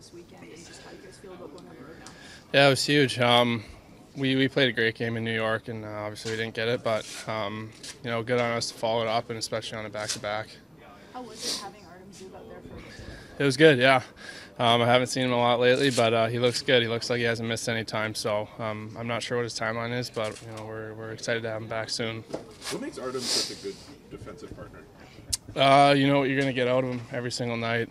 this weekend, and just how you guys feel about going on the road now? Yeah, it was huge. We played a great game in New York, and obviously we didn't get it, but good on us to follow it up, and especially on a back-to-back. How was it having Artem Zub out there for a bit? It was good, yeah. I haven't seen him a lot lately, but he looks good. He looks like he hasn't missed any time, so I'm not sure what his timeline is, but we're excited to have him back soon. What makes Artem such a good defensive partner? You know what you're going to get out of him every single night.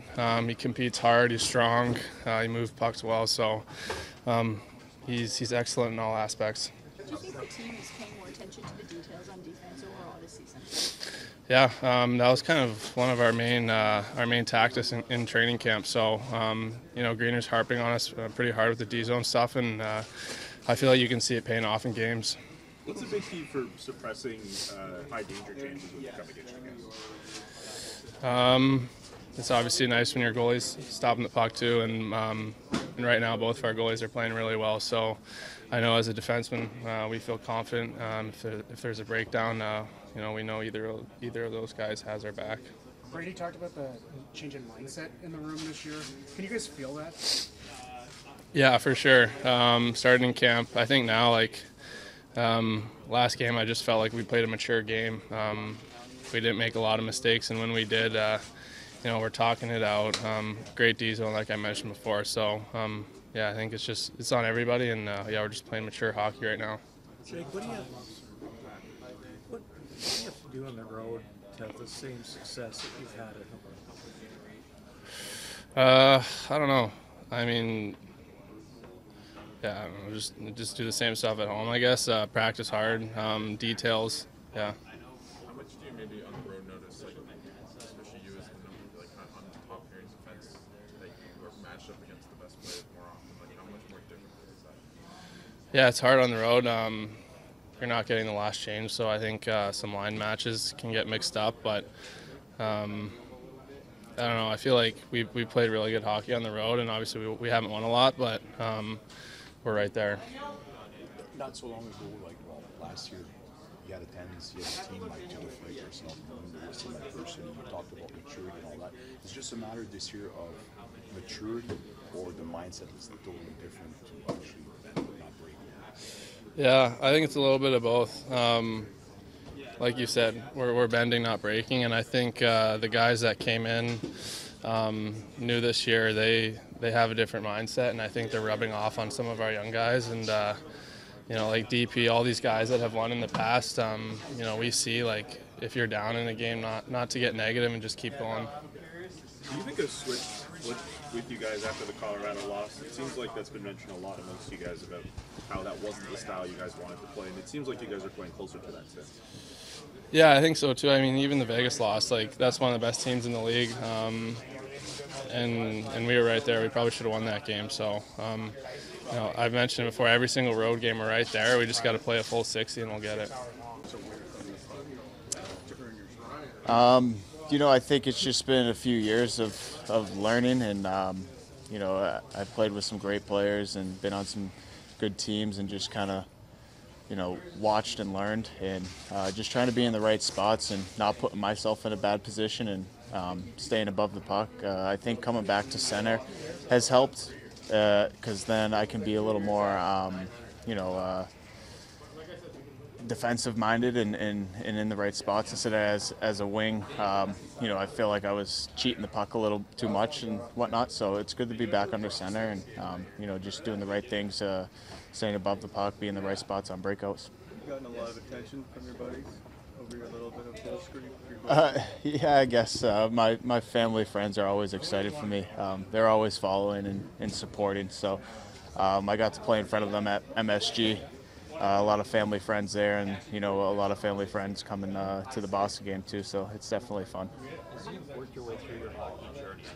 He competes hard. He's strong. He moves pucks well, so he's excellent in all aspects. Do you think the team is paying more attention to the details on defense overall this season? Yeah, that was kind of one of our main tactics in training camp. So, Greener's harping on us pretty hard with the D-zone stuff, and I feel like you can see it paying off in games. What's the big key for suppressing high danger chances when you come against you guys? It's obviously nice when your goalie's stopping the puck too, and right now both of our goalies are playing really well. So, I know as a defenseman, we feel confident. If there's a breakdown, we know either of those guys has our back. Brady talked about the change in mindset in the room this year. Can you guys feel that? Yeah, for sure. Starting in camp, I think now, last game, I just felt like we played a mature game. We didn't make a lot of mistakes, and when we did, we're talking it out. Great D-zone, like I mentioned before. So, I think it's on everybody, and we're just playing mature hockey right now. Jake, what do you have to do on the road to have the same success that you've had at home? I don't know. I mean, I don't know, just do the same stuff at home, I guess. Practice hard, details, yeah. How much do you maybe on the road notice, especially you as on top here in defense, that you are matched up against the best players more often? How much more difficult is that? Yeah, it's hard on the road. You're not getting the last change, so I think some line matches can get mixed up. But I don't know. I feel like we played really good hockey on the road, and obviously we haven't won a lot, but we're right there. Not so long ago, last year, you had attendance, you had a team to deflate yourself, there was some adversity, you talked about maturity and all that. It's just a matter this year of maturity, or the mindset is totally different to actually not breaking. Yeah, I think it's a little bit of both. Like you said, we're bending, not breaking, and I think the guys that came in new this year, they have a different mindset, and I think they're rubbing off on some of our young guys. And like DP, all these guys that have won in the past, we see if you're down in a game, not to get negative and just keep going. Do you think a switch with you guys after the Colorado loss? It seems like that's been mentioned a lot amongst you guys about how that wasn't the style you guys wanted to play, and it seems like you guys are playing closer to that sense. Yeah, I think so too. I mean, even the Vegas loss, that's one of the best teams in the league, and we were right there. We probably should have won that game. So, I've mentioned it before. Every single road game, we're right there. We just got to play a full 60, and we'll get it. I think it's just been a few years of learning, and I played with some great players and been on some good teams, and just kind of watched and learned, and just trying to be in the right spots and not putting myself in a bad position, and staying above the puck. I think coming back to center has helped, because then I can be a little more defensive minded and in the right spots instead of as a wing. I feel like I was cheating the puck a little too much and whatnot, so it's good to be back under center and just doing the right things, staying above the puck, being in the right spots on breakouts. You've gotten a lot of attention from your buddies over your little bit of goal screen. Yeah, I guess my family, friends are always excited for me. They're always following and supporting, so I got to play in front of them at MSG. A lot of family friends there, and a lot of family friends coming to the Boston game too, so it's definitely fun. As you've worked your way through your hockey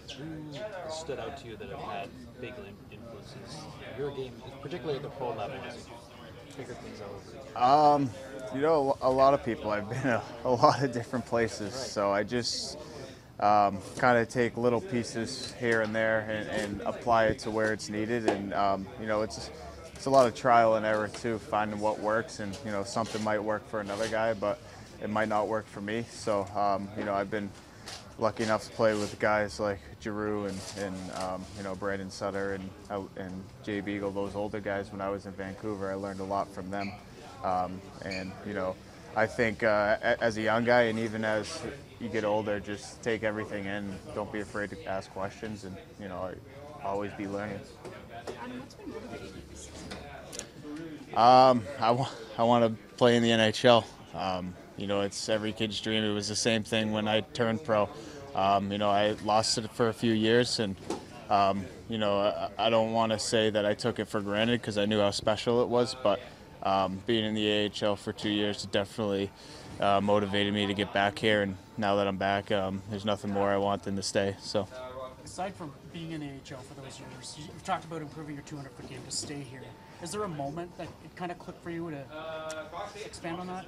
journey, who stood out to you that have had big influences in your game, particularly at the pro level, as you figure things out? A lot of people. I've been a lot of different places, so I just kind of take little pieces here and there and apply it to where it's needed, and it's a lot of trial and error too, finding what works, and something might work for another guy, but it might not work for me. So I've been lucky enough to play with guys like Giroux and you know, Brandon Sutter and Jay Beagle, those older guys. When I was in Vancouver, I learned a lot from them. And you know, I think as a young guy and even as you get older, just take everything in. Don't be afraid to ask questions, and you know, always be learning. Adam, what's been motivating you this season? I want to play in the NHL. You know, it's every kid's dream. It was the same thing when I turned pro. You know, I lost it for a few years, and you know, I don't want to say that I took it for granted because I knew how special it was, but being in the AHL for 2 years definitely motivated me to get back here, and now that I'm back, there's nothing more I want than to stay. So. Aside from being in the AHL for those years, you've talked about improving your 200-foot game to stay here. Is there a moment that it kind of clicked for you to expand on that?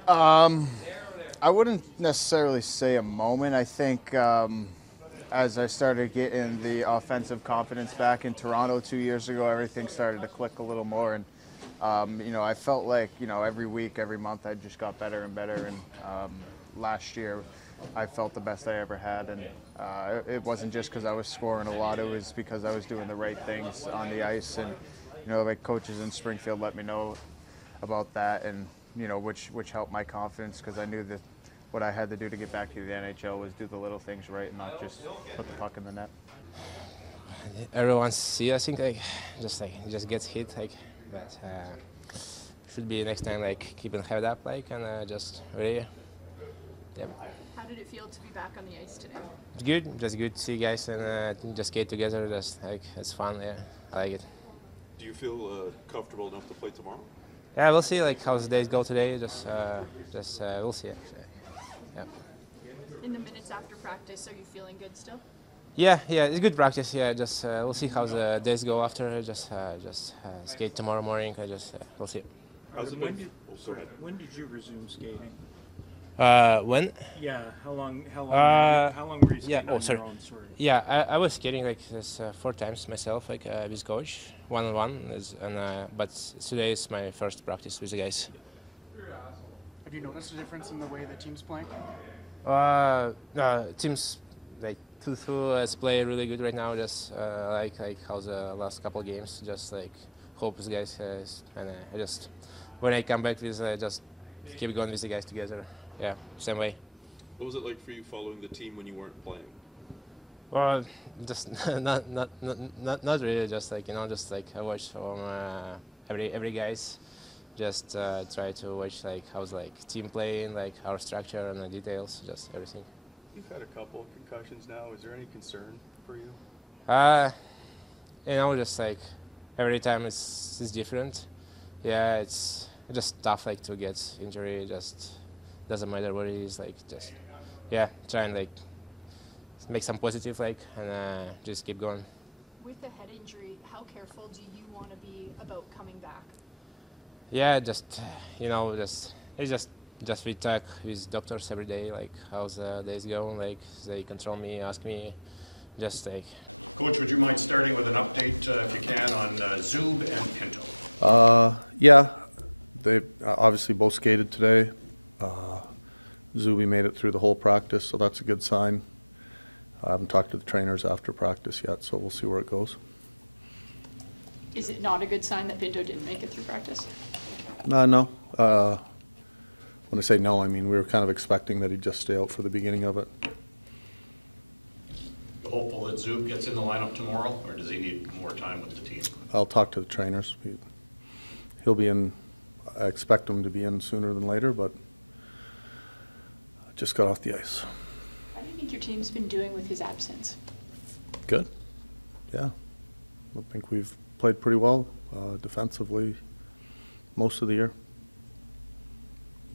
I wouldn't necessarily say a moment. I think as I started getting the offensive confidence back in Toronto 2 years ago, everything started to click a little more. And, you know, I felt like, you know, every week, every month, I just got better and better. And last year, I felt the best I ever had. And it wasn't just because I was scoring a lot. It was because I was doing the right things on the ice. And, you know, like coaches in Springfield let me know about that, and you know, which helped my confidence, because I knew that what I had to do to get back to the NHL was do the little things right and not just put the puck in the net. Everyone see, I think, like just gets hit, like, but should be next time, like, keeping head up, like, and just ready. Yep. How did it feel to be back on the ice today? It's good, just good to see guys and just get together. Just like it's fun. Yeah, I like it. Do you feel comfortable enough to play tomorrow? Yeah, we'll see. Like how the days go today. Just we'll see. Actually. Yeah. In the minutes after practice, are you feeling good still? Yeah, it's good practice. Yeah, just we'll see how the days go after. Just skate tomorrow morning. We'll see. When did you resume skating? When? Yeah, how long were you skating on your own, sorry? Yeah, I was skating like this 4 times myself, like with coach, one-on-one, but today is my first practice with the guys. Have you noticed a difference in the way the team's playing? Teams like two has played really good right now. Just like how the last couple of games, just like hope the guys and I just when I come back with just keep going with the guys together. Yeah, same way. What was it like for you following the team when you weren't playing? Well, just not really. Just like just like I watch from every guys. Just try to watch like how's like team playing, like our structure and the details, just everything. You've had a couple of concussions now. Is there any concern for you? Just like every time it's different. Yeah, it's just tough like to get injury. Just doesn't matter what it is. Like just try and like make some positive like and just keep going. With the head injury, how careful do you want to be about coming back? Yeah, just we talk with doctors every day, like how's the days going, like they control me, ask me, just like. Coach, would you mind starting with an update, if you can, on Zub and Pinto? Yeah, they obviously both skated today. Zuby made it through the whole practice, so that's a good sign. I haven't talked to the trainers after practice yet, so we'll see where it goes. Is it not a good sign that Pinto didn't make it through practice? No. When I say no, I mean we were kind of expecting that he'd just stay out for the beginning of it. Hopeful that Zub gets in the lineup tomorrow, or does he need more time with the team? I'll talk to the trainers. He'll be in. I expect him to be in sooner than later, but I just got off the ice. How do you think your team's been doing with his absence? Good. Yeah. I think we've played pretty well defensively most of the year.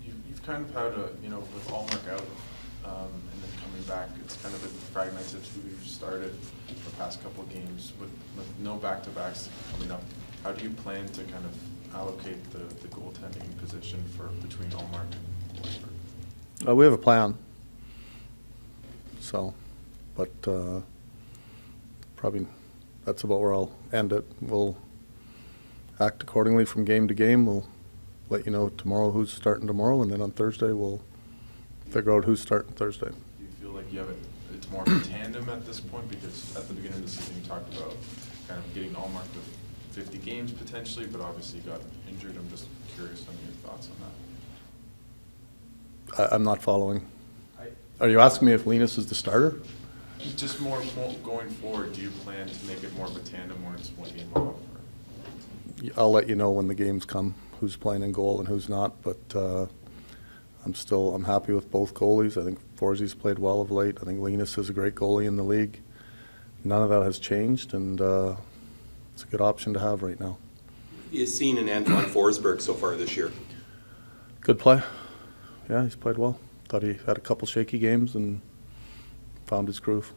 You've kind of had with Allmark out and then coming back, it's kind of been fragmented who you've started the past couple of games with no back-to-backs coming up. How do you plan to kind of allocate the goaltending position between Allmark and Westberg? We have a plan. So, but probably that's about where I'll end it. We'll act accordingly from game to game. We'll let you know tomorrow who's starting tomorrow, and then on Thursday we'll figure out who's starting Thursday. Do you feel like you have it's more of a tandem at this point? Because at the beginning of the season, you talked about kind of getting all marked with 50 games potentially, but obviously you got injured. I'm just curious on your thoughts on that. I'm not following. Are you asking me if Linus is the starter? Just more going forward, do you plan to make it more of a tandem where it's one game off? Or? I'll let you know when the games come, who's playing in goal and who's not, but I'm happy with both goalies. I think Forsey's played well of late. I think Linus is a great goalie in the league. None of that has changed, and it's a good option to have right now. You've seen in Antoine Forsberg so far this year? Good play. Yeah, he's played well. Thought he had a couple shaky games and found his groove.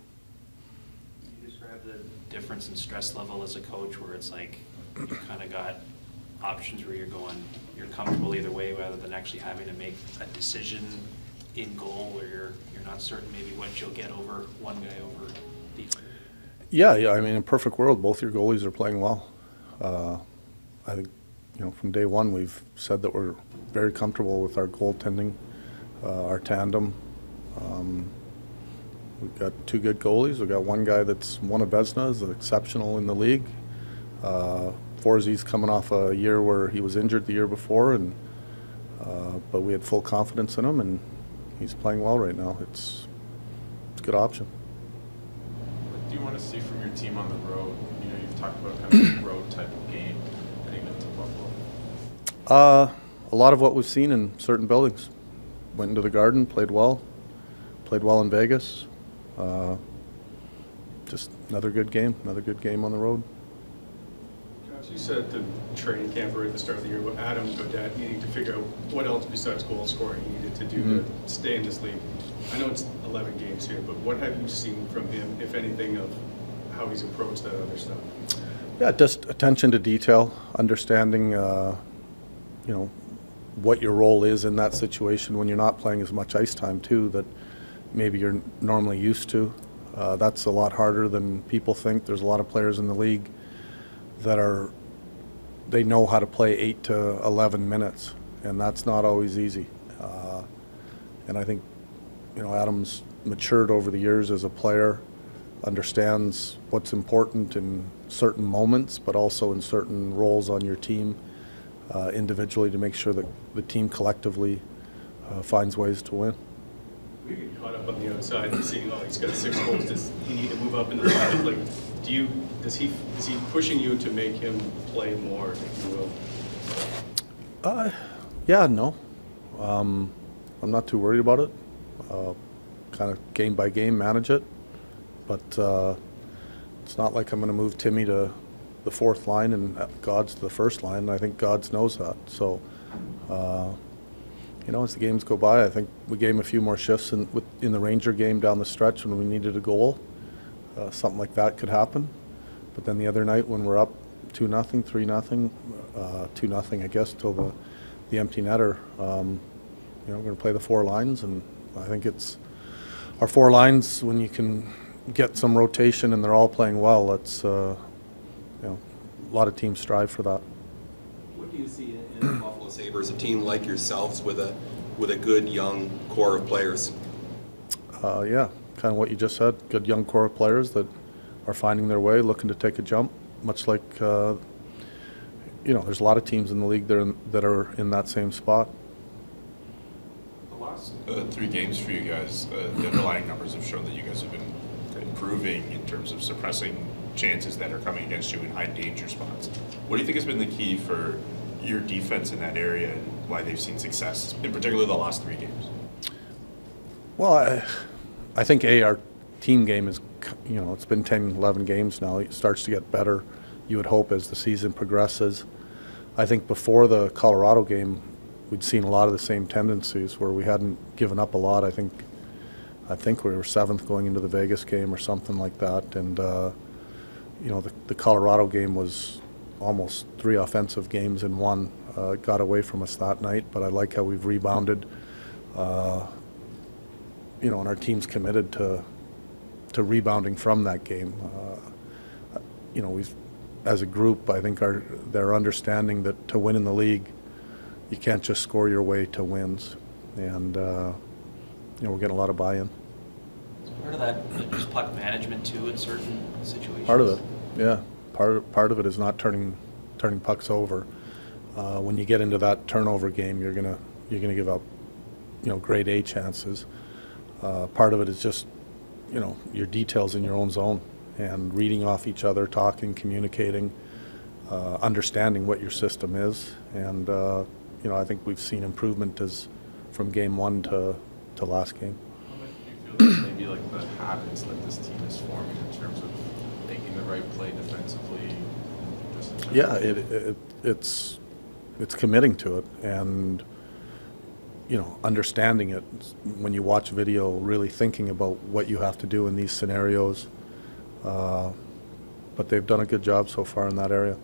Can you describe the difference in stress level as a coach, where it's like you kind of got options where you're comfortable either way, rather than actually having to make a decision in goal where you're not certain maybe what you'll get over one guy over the other? Yeah. I mean, in a perfect world, both your goalies are playing well. I think, from day one, we've said that we're very comfortable with our goaltending, our tandem. We've got two good goalies. We've got one guy that's won a Vezina, is exceptional in the league. Forsey's coming off a year where he was injured the year before, but we had full confidence in him, and he's playing well right now. It's a good option. What do you want to see from your team on the road? You've talked about kind of a road type of game heading into Buffalo. A lot of what we've seen in certain buildings. Went into the Garden, played well in Vegas. Just another good game on the road. Josh, you said at the training camp or at the start of the year about Adam Gaudette needing to figure out what else besides goal scoring he needed to do to stay in this league. I know it's 11 games here, but what have you seen from him, if anything, of how he's approached that other stuff? Yeah, just attention to detail, understanding, what your role is in that situation when you're not playing as much ice time too that maybe you're normally used to. That's a lot harder than people think. There's a lot of players in the league that they know how to play 8 to 11 minutes, and that's not always easy. And I think, Adam's matured over the years as a player, understands what's important in certain moments, but also in certain roles on your team. Individually, to make sure that the team collectively finds ways to win. We get caught up on the outside and seeing, he's got 6 goals. Does he need to move up in the lineup? Like, is he pushing you to make him play more, if you will? Yeah, no. I'm not too worried about it. Kind of game by game manage it, but it's not like I'm going to move Timmy to the 4th line and God's to the 1st line. I think God's knows that. So, as the games go by, I think we gave him a few more shifts in the Ranger game down the stretch when we needed a goal. Something like that could happen. But then the other night when we're up 2-0, 3-0, 2-0, I guess, till the empty netter, we're going to play the 4 lines, and I think it's our 4 lines when you can get some rotation and they're all playing well. That's a lot of teams strive for that. What do you see in the Buffalo Sabres, a team like yourselves with a good young core of players? Yeah, kind of what you just said. Good young core of players that are finding their way, looking to take a jump. Much like there's a lot of teams in the league that are in that same spot. The last 3 games for you guys, the underlying numbers have shown that you guys have been improving in terms of suppressing chances that are coming against you in high danger spots. What do you think has been the key for your defense in that area and why they've seen success, in particular the last 3 games? Well, I think our team game is, it's been 10, 11 games now. It starts to get better, you would hope, as the season progresses. I think before the Colorado game, we'd seen a lot of the same tendencies where we hadn't given up a lot. I think we were 7th going into the Vegas game or something like that. And, the Colorado game was almost 3 offensive games in one. It got away from us that night, but I like how we've rebounded. And our team's committed to rebounding from that game. We've, as a group, I think they're understanding that to win in the league, you can't just score your way to wins. And, we're getting a lot of buy-in. Part of that just puck management too in certain situations? Part of it, yeah. Part of it is not turning pucks over. When you get into that turnover game, you're gonna give up, grade A chances. Part of it is just, your details in your own zone and reading off each other, talking, communicating, understanding what your system is, and I think we've seen improvement from game 1 to last game. Do you feel that maybe like the habits that this team is forming in terms of making the right play defensively? Yeah, it's committing to it and understanding it. When you watch video, really thinking about what you have to do in these scenarios. But they've done a good job so far in that area.